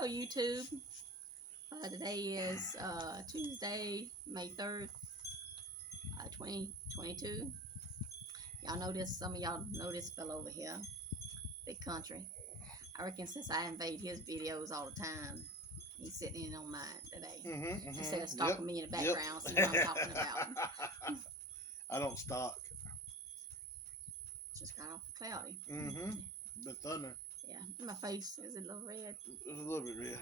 Hello, YouTube. Today is Tuesday, May 3rd, 2022. Y'all notice, some of y'all know this fella over here, Big Country. I reckon since I invade his videos all the time, he's sitting in on mine today. Instead of stalking me in the background, see what I'm talking about. I don't stalk. It's just kind of cloudy. The thunder. Yeah, my face is a little red. It's a little bit red.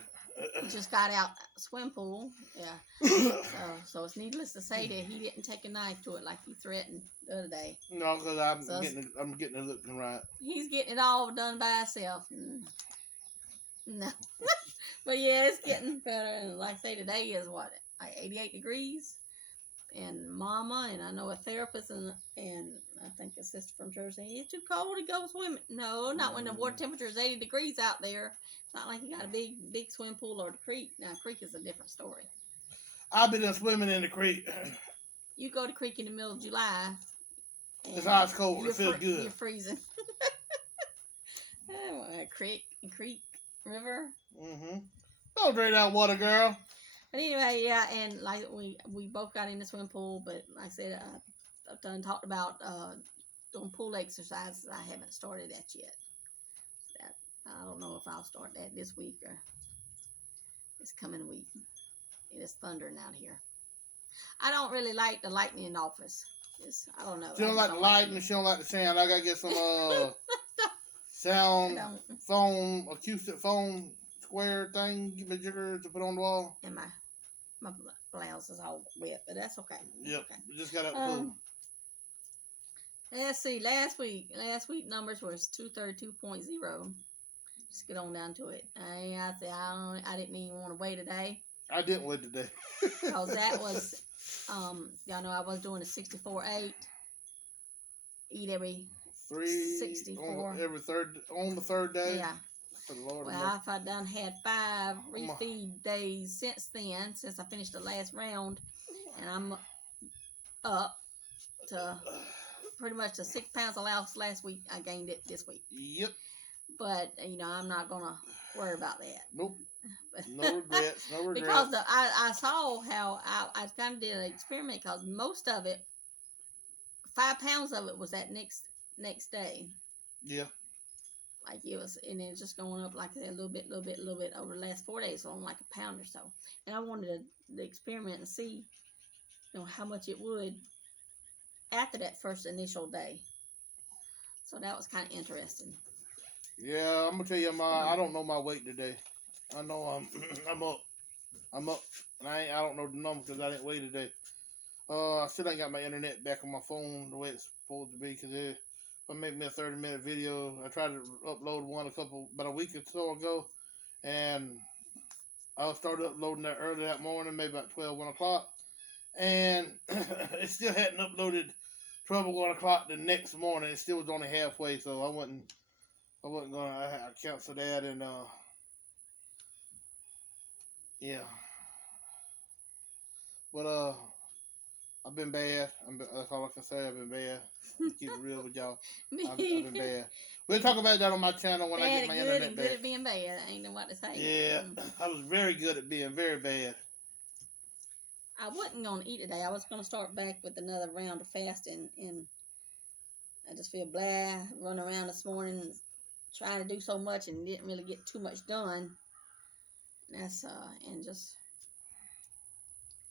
Just got out swimming pool. Yeah. So it's needless to say that he didn't take a knife to it like he threatened the other day. No, because I'm getting it looking right. He's getting it all done by himself. No. But yeah, it's getting better. And like I say, today is what, like 88 degrees. And Mama, and I know a therapist, and I think a sister from church saying it's too cold to go swimming. No, not when the water temperature is 80 degrees out there. It's not like you got a big swimming pool or the creek. Now, creek is a different story. I've been swimming in the creek. You go to creek in the middle of July. It's ice cold. It feels good. You're freezing. Creek, river. Don't drink that water, girl. But anyway, yeah, and like we both got in the swimming pool, but like I said, I've done talked about doing pool exercises. I haven't started that yet. I don't know if I'll start that this week or this coming week. It is thundering out here. I don't really like the lightning in the office. I don't know. She don't like the lightning. She don't like the sound. I gotta get some sound foam, acoustic foam square thing, majigger to put on the wall. And my blouse is all wet, but that's okay. Yep, okay. We just got to Let's see. Last week numbers was 232.0. Just get on down to it. I didn't even want to weigh today. I didn't weigh today. Because that was, y'all know I was doing a 64.8. Eat every 64 on the third day. Yeah. Well, if I done had 5 refeed days since then, since I finished the last round, and I'm up to pretty much the 6 pounds I lost last week. I gained it this week. Yep. But I'm not gonna worry about that. Nope. No regrets. No regrets. Because I saw how I kind of did an experiment, because most of it, 5 pounds of it was that next day. Yeah. Like it was, and it's just going up like a little bit over the last 4 days, so I'm like a pound or so. And I wanted to experiment and see, how much it would after that first initial day. So that was kind of interesting. Yeah, I'm gonna tell you, I don't know my weight today. I know I'm up. And I don't know the number because I didn't weigh today. I still ain't got my internet back on my phone the way it's supposed to be, because if I make me a 30-minute video, I tried to upload one about a week or so ago, and I started uploading that early that morning, maybe about 1 o'clock, and it still hadn't uploaded 1 o'clock the next morning. It still was only halfway, so I wasn't gonna. I canceled that, and yeah. But I've been bad. That's all I can say. I've been bad. Keep it real with y'all. I've been bad. We'll talk about that on my channel when I get my internet back. Good at being bad. I ain't know what to say. Yeah, I was very good at being very bad. I wasn't going to eat today. I was going to start back with another round of fasting, and I just feel blah, running around this morning trying to do so much and didn't really get too much done. That's and just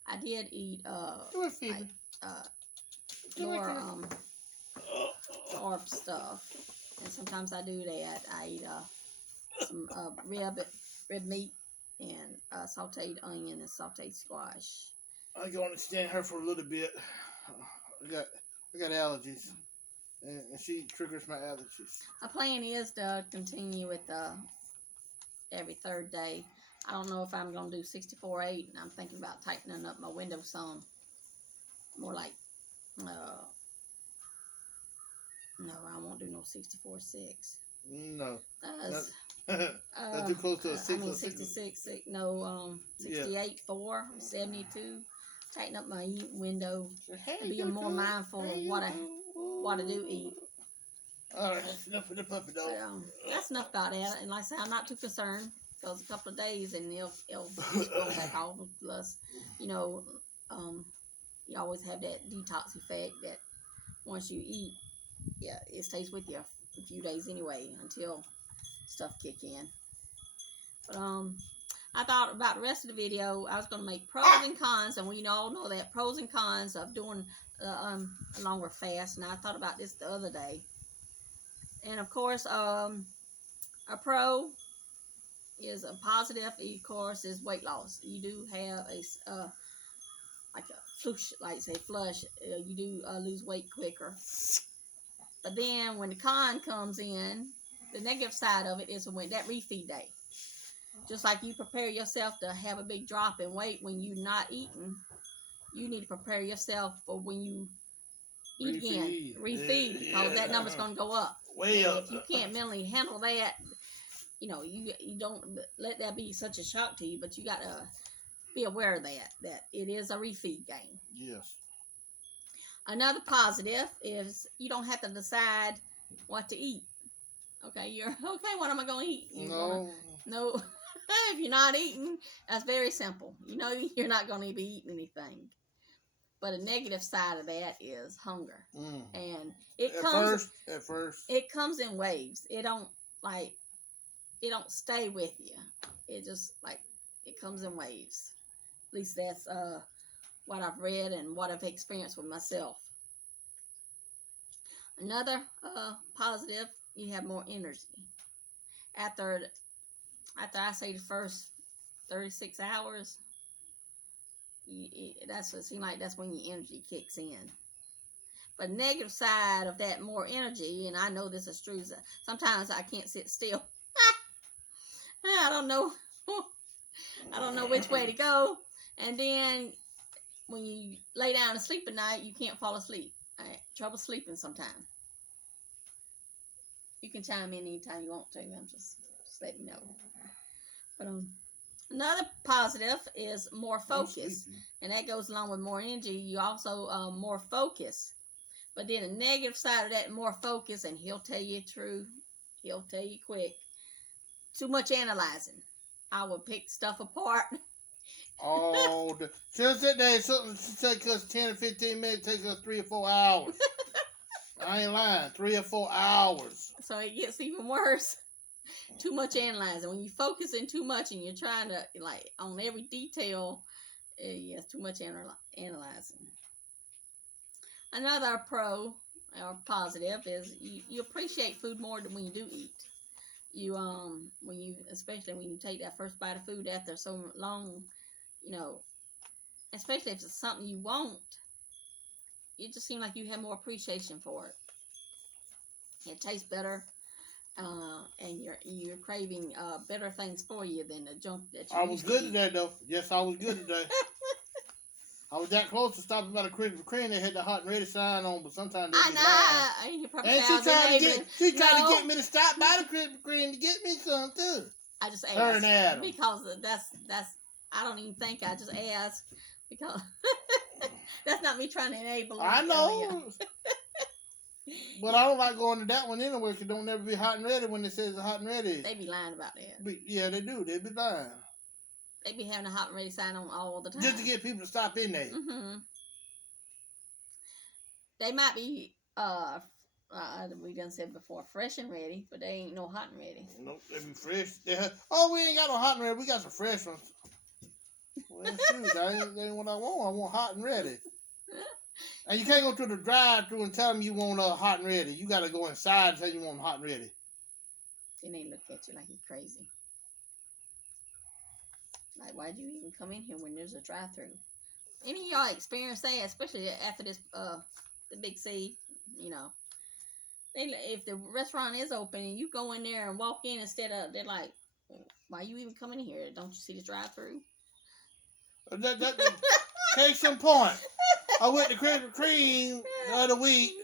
I did eat more carb stuff, and sometimes I do that. I eat some rib meat and sauteed onion and sauteed squash. I can understand her for a little bit. I got allergies, and she triggers my allergies. My plan is to continue with every third day. I don't know if I'm going to do 64.8, and I'm thinking about tightening up my window some. More like, no, I won't do no 64.6. No. That's too close to a 6. I mean, 66, no, 68, 4, 72. Tighten up my window, and be more mindful of what I do eat. All right, that's enough of the puppy dog. That's enough about that. And like I said, I'm not too concerned. Because a couple of days and it'll go back off. Plus, you know, you always have that detox effect that once you eat, yeah, it stays with you a few days anyway until stuff kick in. But I thought about the rest of the video. I was going to make pros and cons, and we all know that pros and cons of doing a longer fast. And I thought about this the other day. And of course, a pro is a positive. Of course, is weight loss. You do have a like a flush, like say flush. You do lose weight quicker. But then when the con comes in, the negative side of it is when that refeed day. Just like you prepare yourself to have a big drop in weight when you're not eating, you need to prepare yourself for when you eat again, refeed, because that number's going to go up. Way up. If you can't mentally handle that, you know, you don't let that be such a shock to you, but you got to be aware of that it is a refeed game. Yes. Another positive is you don't have to decide what to eat. Okay, you're okay. What am I going to eat? No. If you're not eating, that's very simple. You know you're not going to be eating anything. But a negative side of that is hunger, and at first it comes in waves. It don't stay with you. It just it comes in waves. At least that's what I've read and what I've experienced with myself. Another positive, you have more energy after I say the first 36 hours. That's what it seems like. That's when your energy kicks in. But negative side of that more energy, and I know this is true. Sometimes I can't sit still. I don't know. I don't know which way to go. And then when you lay down to sleep at night, you can't fall asleep. I have trouble sleeping sometimes. You can chime in anytime you want to. I'm just let me know. But another positive is more focus, and that goes along with more energy. You also more focus. But then the negative side of that, more focus, and he'll tell you true. He'll tell you quick. Too much analyzing. I will pick stuff apart. Oh, just that day, something take us 10 or 15 minutes, takes us 3 or 4 hours. I ain't lying, 3 or 4 hours. So it gets even worse. Too much analyzing. When you focusing too much and you're trying to on every detail, yes, too much analyzing. Another pro or positive is you appreciate food more than when you do eat. Especially when you take that first bite of food after so long, especially if it's something you want, it just seems like you have more appreciation for it. It tastes better. And you're craving better things for you than the junk that you. I was good today, though. Yes, I was good today. I was that close to stopping by the Krispy Kreme. They had the hot and ready sign on, but sometimes they be lying. And she tried to get me to stop by the Krispy Kreme to get me some too. I just asked because that's I don't even think I just asked because that's not me trying to enable. I know. But I don't like going to that one anyway, because don't never be hot and ready when it says it's hot and ready. They be lying about that. Yeah, they do. They be lying. They be having a hot and ready sign on all the time. Just to get people to stop in there. Mm-hmm. They might be, we done said before, fresh and ready, but they ain't no hot and ready. Nope, they be fresh. We ain't got no hot and ready. We got some fresh ones. Well, shoot, that ain't what I want. I want hot and ready. And you can't go to the drive-thru and tell them you want hot and ready. You got to go inside and say you want hot and ready. Then they look at you like you're crazy. Like, why'd you even come in here when there's a drive-thru? Any of y'all experience that, especially after this, the Big C, if the restaurant is open and you go in there and walk in instead of, they're like, why you even coming in here? Don't you see the drive-thru? Case in point. I went to Krispy Kreme the other week.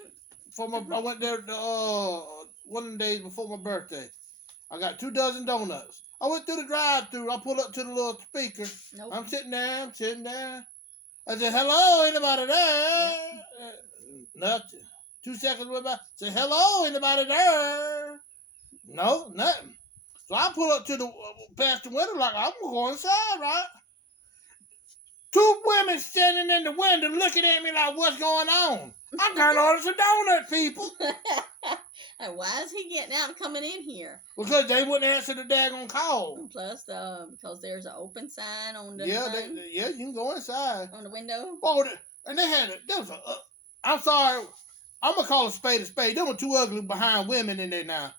I went there one of the days before my birthday. I got 2 dozen donuts. I went through the drive-thru. I pulled up to the little speaker. Nope. I'm sitting there. I said, hello, anybody there? Yep. Nothing. 2 seconds went by. I said, hello, anybody there? No, nothing. So I pull up to the past the window like I'm gonna go inside, right? Two women standing in the window looking at me like, what's going on? I got orders of donut, people. Why is he getting out and coming in here? Because they wouldn't answer the daggone call. And plus, because there's an open sign on the you can go inside on the window. Oh, and I'm sorry, I'm gonna call a spade a spade. They were too ugly behind women in there now.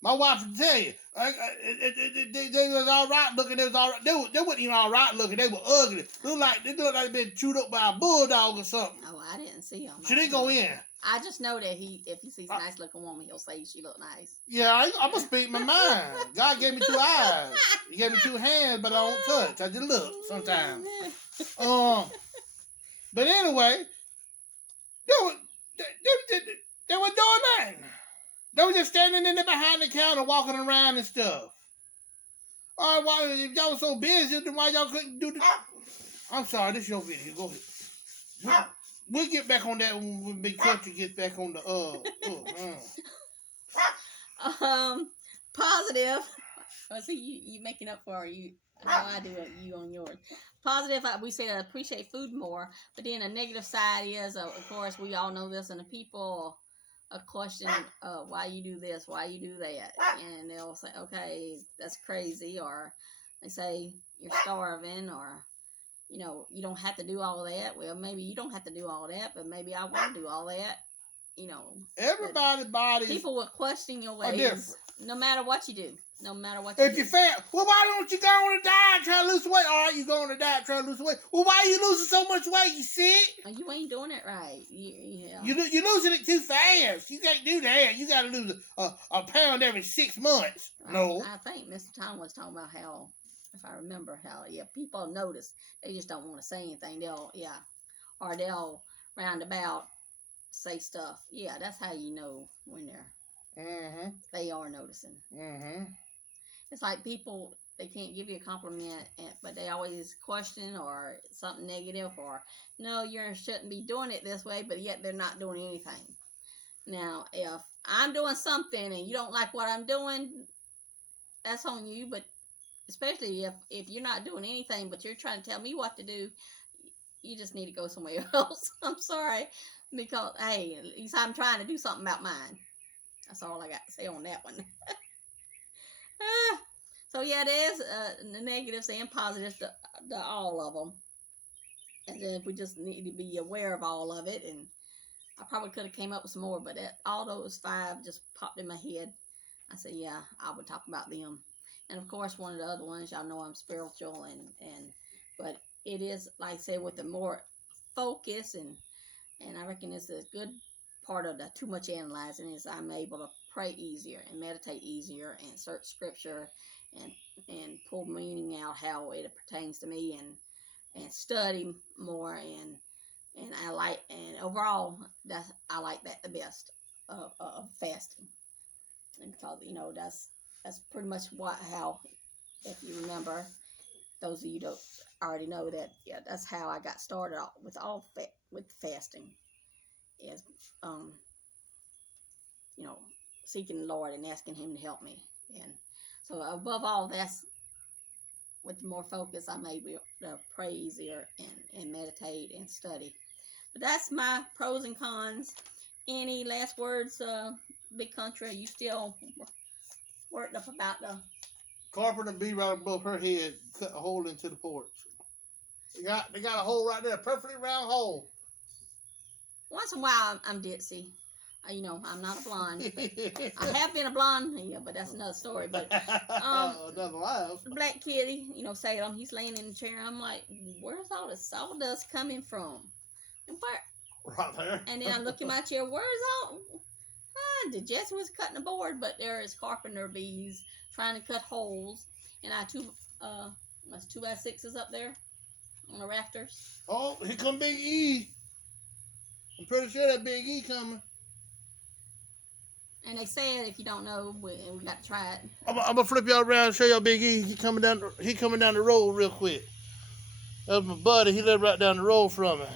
My wife will tell you, they was all right looking. They was all right. They weren't even all right looking. They were ugly. They looked like they'd been chewed up by a bulldog or something. Oh, I didn't see them. She didn't go in. I just know that if he sees a nice looking woman, he'll say she look nice. Yeah, I'm gonna speak my mind. God gave me two eyes. He gave me two hands, but I don't touch. I just look sometimes. But anyway, they were doing nothing. They were just standing in there behind the counter, walking around and stuff. All right, if y'all was so busy, then why y'all couldn't do the... I'm sorry, this is your video. Go ahead. We'll get back on that when Big Country gets back on the... Positive. Oh, see, you making up for you. How I do it, you on yours. Positive, we say I appreciate food more, but then the negative side is, of course, we all know this, and the people... a question why you do this, why you do that, and they'll say, okay, that's crazy, or they say you're starving, or you don't have to do all of that. Well, maybe you don't have to do all that, but maybe I want to do all that. Everybody's body. People will question your ways, no matter what you do. No matter what if you're fat, well, why don't you go on a diet try to lose weight? All right, you go on a diet try to lose weight. Well, why are you losing so much weight? You sick? You ain't doing it right. Yeah. You're losing it too fast. You can't do that. You got to lose a pound every 6 months. No. I think Mr. Tom was talking about how, if I remember how, people notice. They just don't want to say anything. They'll roundabout say stuff. Yeah, that's how you know when they are noticing. Mm-hmm. It's like people, they can't give you a compliment, but they always question or something negative, or no, you shouldn't be doing it this way, but yet they're not doing anything. Now, if I'm doing something and you don't like what I'm doing, that's on you, but especially if you're not doing anything, but you're trying to tell me what to do, you just need to go somewhere else. I'm sorry, because, hey, at least I'm trying to do something about mine. That's all I got to say on that one. So yeah, there's the negatives and positives to all of them, and then we just need to be aware of all of it. And I probably could have came up with some more, but all those 5 just popped in my head. I said, yeah, I would talk about them. And of course, one of the other ones, y'all know I'm spiritual, but it is, like I said, with the more focus, and I reckon it's a good part of the too much analyzing is I'm able to pray easier and meditate easier and search scripture and pull meaning out how it pertains to me, and study more, and I like, and overall I like that the best of fasting, and because that's pretty much how, if you remember, those of you don't already know that, that's how I got started with fasting. Is seeking the Lord and asking Him to help me. And so above all, that's with more focus, I'm able to pray easier and meditate and study. But that's my pros and cons. Any last words, Big Country? Are you still worked up about the carpenter bee right above her head, cut a hole into the porch. They got a hole right there, a perfectly round hole. Once in a while, I'm ditzy. I'm not a blonde. I have been a blonde, but that's another story. But the Black Kitty, Salem, he's laying in the chair. I'm like, where's all the sawdust coming from? And where? Right there. And then I look in my chair. Where's all? The Jesse was cutting the board, but there is carpenter bees trying to cut holes. And I that's 2x6s up there on the rafters. Oh, here come Big E. I'm pretty sure that Big E coming. And they said, if you don't know, we got to try it. I'm gonna flip y'all around and show y'all Big E. He coming down the road real quick. That's my buddy. He lived right down the road from me.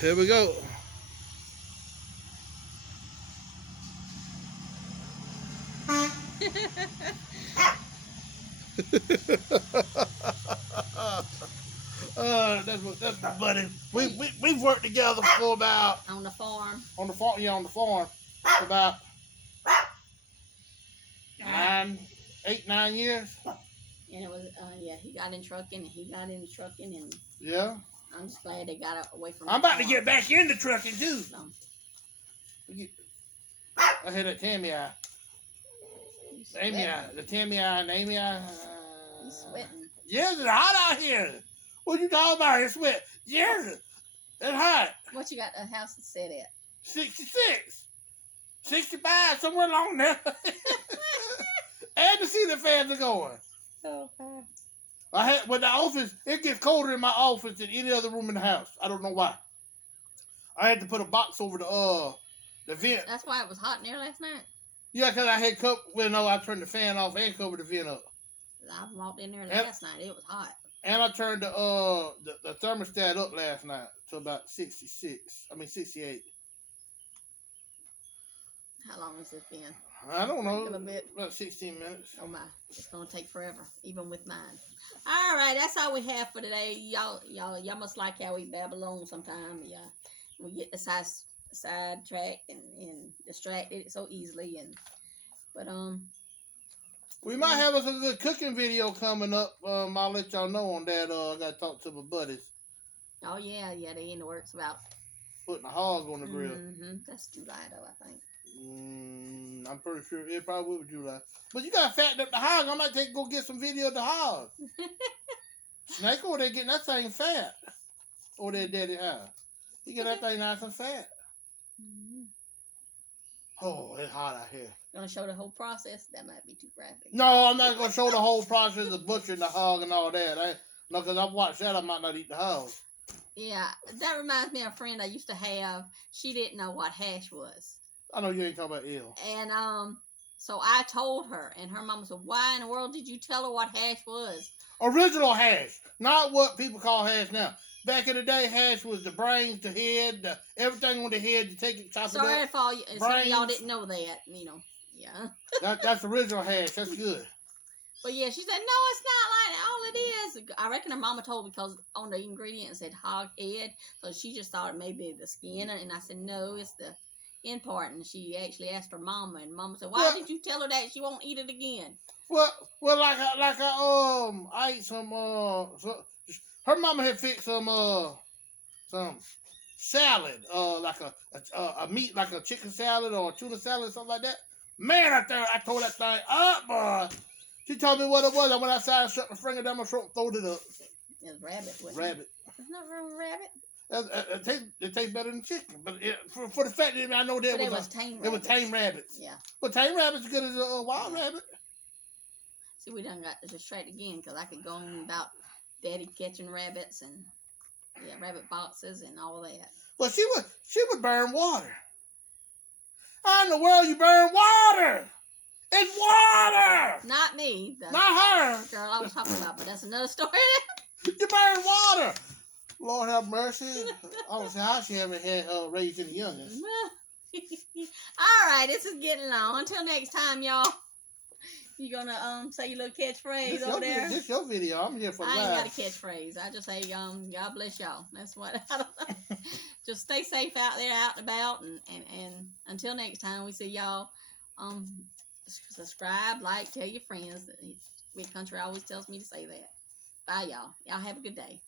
Here we go. That's my buddy. We've worked together for about on the farm. on the farm for about 9 years. And it was he got in trucking. He got in trucking, and Yeah. I'm just glad they got away from. I'm about to get back into trucking too. So. I hear that Tammy eye. Amy eye. The Tammy eye and Amy eye. He's sweating. Yes, it's hot out here. What you talking about? It's sweat. Yes, it's hot. What you got the house set at? 66. 65, somewhere along there. And the ceiling fans are going. Okay. With the office, it gets colder in my office than any other room in the house. I don't know why. I had to put a box over the vent. That's why it was hot in there last night. Yeah, because I had I turned the fan off and covered the vent up. I walked in there last night. It was hot. And I turned the thermostat up last night to about 68. How long has it been? I don't know. A little bit. About 16 minutes. Oh my, it's gonna take forever, even with mine. All right, that's all we have for today. Y'all must like how we babble on sometimes. Yeah, we get the sidetracked and distracted so easily, but we might have us a good cooking video coming up. I'll let y'all know on that. I gotta talk to my buddies. Oh yeah, they in the works about putting a hog on the grill. Mm-hmm. That's July though, I think. I'm pretty sure it probably will be July. But you gotta fatten up the hog. I might go get some video of the hog. Snake over there getting that thing fat. Over there, Daddy House. He get that thing nice and fat. Mm-hmm. Oh, it's hot out here. Gonna show the whole process? That might be too graphic. No, I'm not gonna show the whole process of butchering the hog and all that. No, because I've watched that. I might not eat the hog. Yeah, that reminds me of a friend I used to have. She didn't know what hash was. I know you ain't talking about ill. And so I told her, and her mama said, "Why in the world did you tell her what hash was?" Original hash, not what people call hash now. Back in the day, hash was the brains, the head, everything on the head. You take it, chop it up. Sorry if some of y'all didn't know that. Yeah. That's original hash. That's good. But yeah, she said, "No, it's not like that. All it is." I reckon her mama told because on the ingredient it said hog head, so she just thought it may be the skin. And I said, "No, it's the in part." And she actually asked her mama, and mama said, "Why did you tell her that? She won't eat it again." Well, I ate some. Her mama had fixed some salad, like a meat, like a chicken salad or a tuna salad, something like that. Man, I tore that thing up, boy. She told me what it was. I went outside and shut my finger down my throat and throwed it up. It was rabbit. Rabbit. There's nothing wrong with rabbit. It tastes better than chicken, but for the fact that I know that it was tame rabbits. It was tame rabbits. Yeah. But tame rabbits as good as a wild rabbit. See, we done got distracted again because I could go on about Daddy catching rabbits and rabbit boxes and all that. Well, she would burn water. How in the world you burn water? It's water. Not me. Not her. Girl I was talking about, but that's another story. You burn water. Lord have mercy. I don't see how she haven't had raised any youngins. All right, this is getting long. Until next time, y'all. You gonna say your little catchphrase over there? This your video. I'm here for I live. ain't got a catchphrase. I just say God bless y'all. That's what I don't know. Just stay safe out there, out and about, and until next time, we see y'all. Subscribe, like, tell your friends. Big Country always tells me to say that. Bye, y'all. Y'all have a good day.